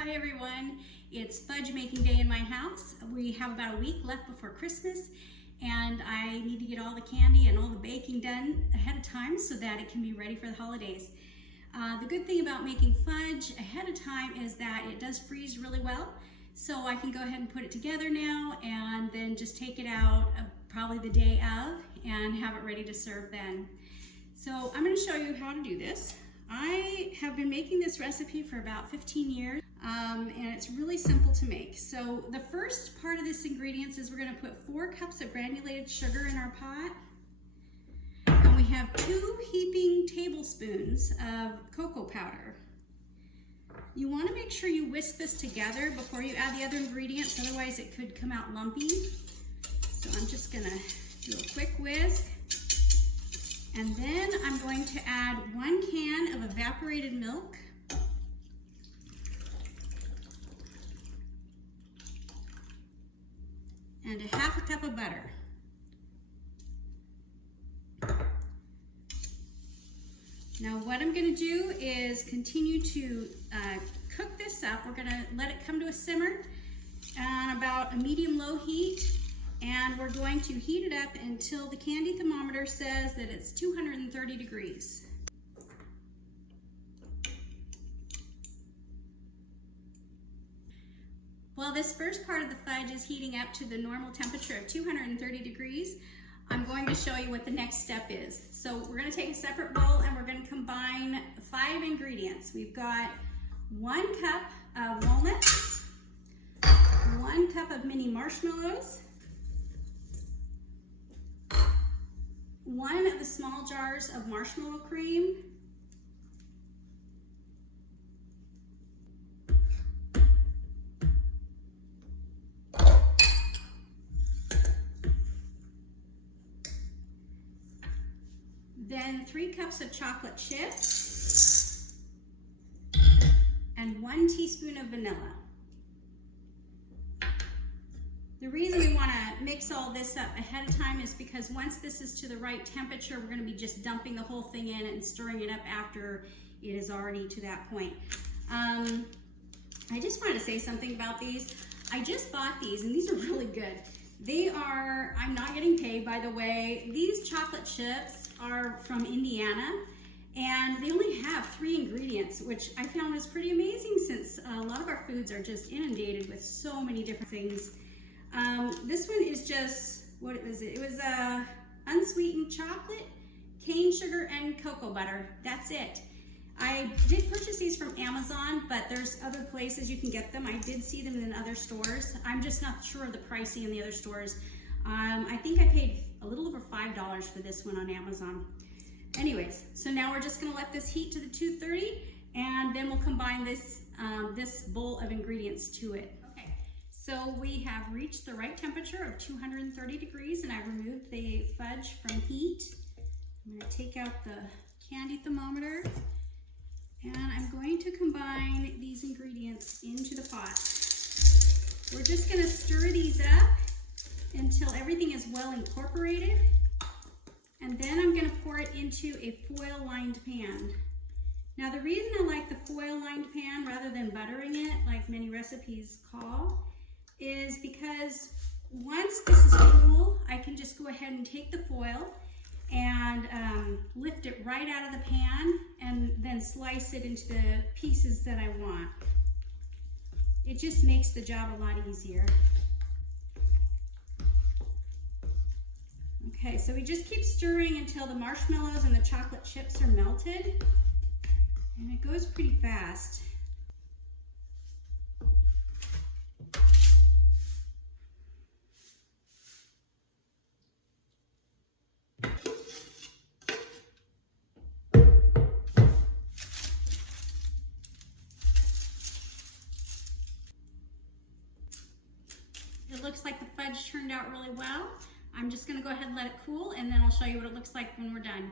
Hi everyone, it's fudge making day in my house. We have about a week left before Christmas and I need to get all the candy and all the baking done ahead of time so that it can be ready for the holidays. The good thing about making fudge ahead of time is that it does freeze really well, so I can go ahead and put it together now and then just take it out probably the day of and have it ready to serve then. So I'm going to show you how to do this. I have been making this recipe for about 15 years and it's really simple to make. So the first part of this ingredients is we're going to put 4 cups of granulated sugar in our pot, and we have 2 heaping tablespoons of cocoa powder. You want to make sure you whisk this together before you add the other ingredients, otherwise it could come out lumpy. So I'm just going to do a quick whisk. And then I'm going to add 1 can of evaporated milk. And a 1/2 cup of butter. Now what I'm going to do is continue to cook this up. We're going to let it come to a simmer on about a medium-low heat. And we're going to heat it up until the candy thermometer says that it's 230 degrees. While this first part of the fudge is heating up to the normal temperature of 230 degrees, I'm going to show you what the next step is. So we're going to take a separate bowl and we're going to combine 5 ingredients. We've got 1 cup of walnuts, 1 cup of mini marshmallows, 1 of the small jars of marshmallow cream, then 3 cups of chocolate chips, and 1 teaspoon of vanilla. The reason we want to mix all this up ahead of time is because once this is to the right temperature, we're going to be just dumping the whole thing in and stirring it up after it is already to that point. I just wanted to say something about these. I just bought these and these are really good. They are, I'm not getting paid by the way, these chocolate chips are from Indiana and they only have 3 ingredients, which I found was pretty amazing since a lot of our foods are just inundated with so many different things. This one is just, what was it? It was unsweetened chocolate, cane sugar, and cocoa butter. That's it. I did purchase these from Amazon, but there's other places you can get them. I did see them in other stores. I'm just not sure of the pricing in the other stores. I think I paid a little over $5 for this one on Amazon. Anyways, so now we're just going to let this heat to the 230, and then we'll combine this, this bowl of ingredients to it. So we have reached the right temperature of 230 degrees and I removed the fudge from heat. I'm going to take out the candy thermometer and I'm going to combine these ingredients into the pot. We're just going to stir these up until everything is well incorporated, and then I'm going to pour it into a foil-lined pan. Now the reason I like the foil-lined pan rather than buttering it like many recipes call is because once this is cool, I can just go ahead and take the foil and lift it right out of the pan and then slice it into the pieces that I want. It just makes the job a lot easier. Okay, so we just keep stirring until the marshmallows and the chocolate chips are melted, and it goes pretty fast. It looks like the fudge turned out really well. I'm just going to go ahead and let it cool, and then I'll show you what it looks like when we're done.